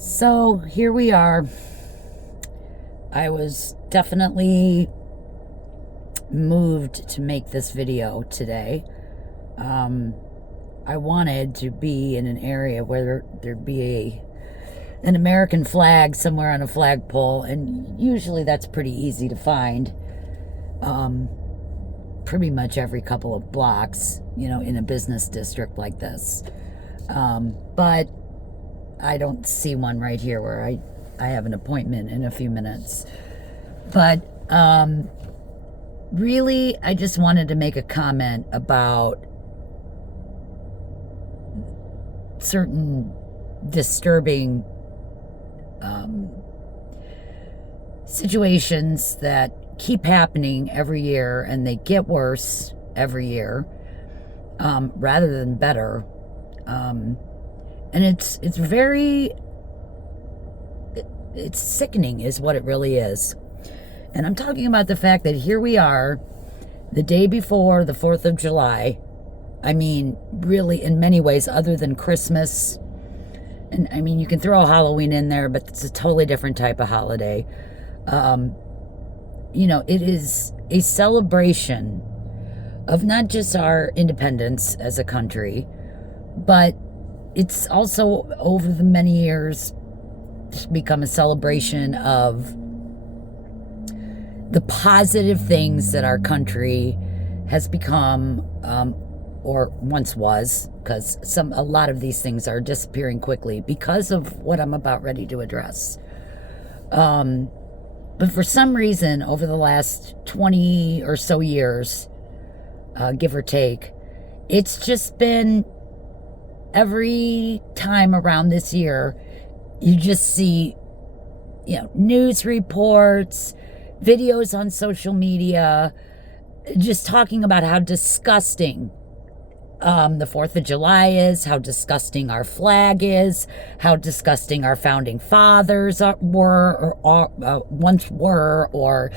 So here we are. I was definitely moved to make this video today. I wanted to be in an area where there'd be an American flag somewhere on a flagpole, and usually that's pretty easy to find. Pretty much every couple of blocks, in a business district like this. But I don't see one right here where I have an appointment in a few minutes. But really, I just wanted to make a comment about certain disturbing situations that keep happening every year, and they get worse every year rather than better. And it's sickening is what it really is. And I'm talking about the fact that here we are, the day before the 4th of July. I mean, really, in many ways, other than Christmas. And I mean, you can throw Halloween in there, but it's a totally different type of holiday. It is a celebration of not just our independence as a country, but it's also, over the many years, become a celebration of the positive things that our country has become, or once was, because a lot of these things are disappearing quickly because of what I'm about ready to address. But for some reason, over the last 20 or so years, give or take, it's just been every time around this year, you just see, news reports, videos on social media, just talking about how disgusting the 4th of July is, how disgusting our flag is, how disgusting our founding fathers were, or once were, or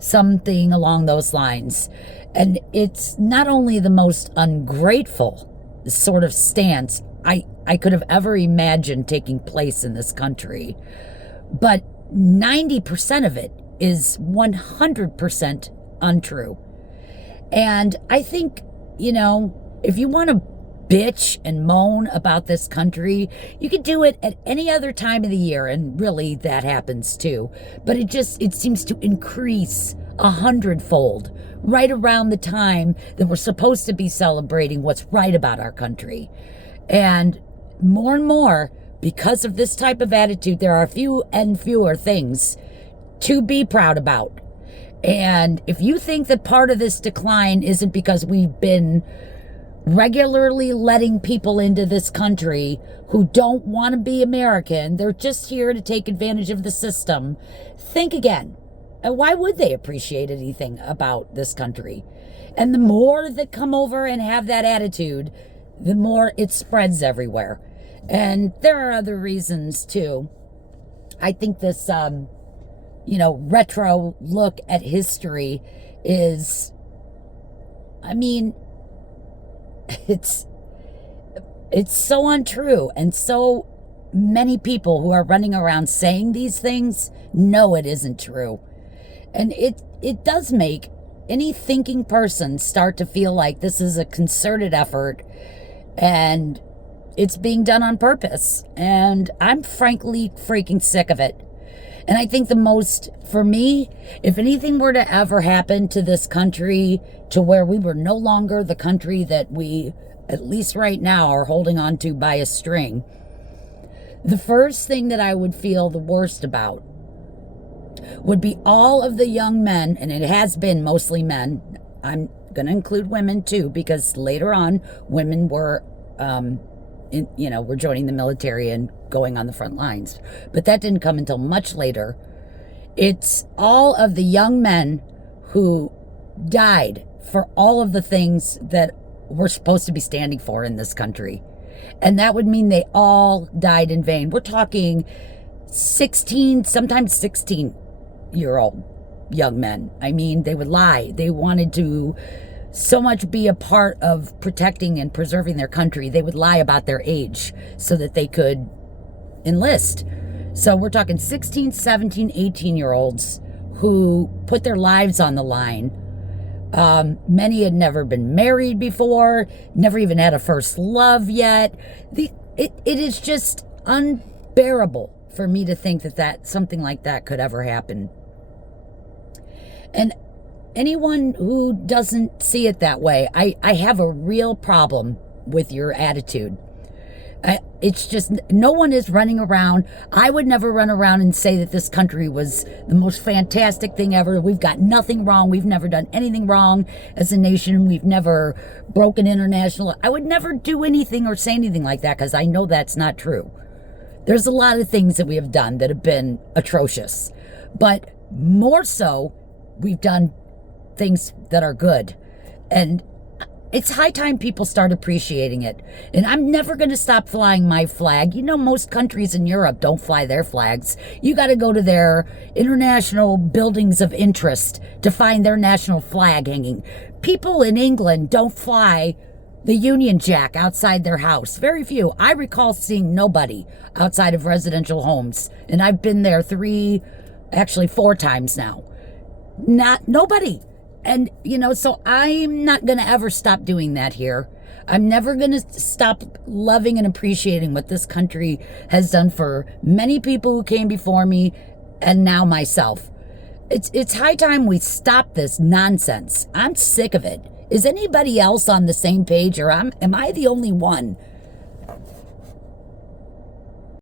something along those lines. And it's not only the most ungrateful sort of stance I could have ever imagined taking place in this country, but 90% of it is 100% untrue. And I think, if you want to bitch and moan about this country, you could do it at any other time of the year, and really that happens too. But it seems to increase 100-fold right around the time that we're supposed to be celebrating what's right about our country. And more, because of this type of attitude, there are few and fewer things to be proud about. And if you think that part of this decline isn't because we've been regularly letting people into this country who don't want to be American, they're just here to take advantage of the system, think again. And why would they appreciate anything about this country? And the more that come over and have that attitude, the more it spreads everywhere. And there are other reasons too. I think this, retro look at history is, it's so untrue, and so many people who are running around saying these things know it isn't true. And it does make any thinking person start to feel like this is a concerted effort and it's being done on purpose. And I'm frankly freaking sick of it. And I think for me, if anything were to ever happen to this country to where we were no longer the country that we, at least right now, are holding on to by a string, the first thing that I would feel the worst about would be all of the young men, and it has been mostly men. I'm going to include women too, because later on, women were, were joining the military and going on the front lines. But that didn't come until much later. It's all of the young men who died for all of the things that we're supposed to be standing for in this country. And that would mean they all died in vain. We're talking 16, sometimes 16-year-old young men. I mean, they would lie. They wanted to so much be a part of protecting and preserving their country. They would lie about their age so that they could enlist. So we're talking 16, 17, 18-year-olds who put their lives on the line. Many had never been married before, never even had a first love yet. It is just unbearable for me to think that something like that could ever happen. And anyone who doesn't see it that way, I have a real problem with your attitude. It's just, no one is running around. I would never run around and say that this country was the most fantastic thing ever. We've got nothing wrong. We've never done anything wrong as a nation. We've never broken international. I would never do anything or say anything like that because I know that's not true. There's a lot of things that we have done that have been atrocious. But more so, we've done things that are good. And it's high time people start appreciating it. And I'm never going to stop flying my flag. You know, most countries in Europe don't fly their flags. You got to go to their international buildings of interest to find their national flag hanging. People in England don't fly the Union Jack outside their house. Very few. I recall seeing nobody outside of residential homes. And I've been there 4 times now. Nobody. And, so I'm not going to ever stop doing that here. I'm never going to stop loving and appreciating what this country has done for many people who came before me and now myself. It's high time we stop this nonsense. I'm sick of it. Is anybody else on the same page, or am I the only one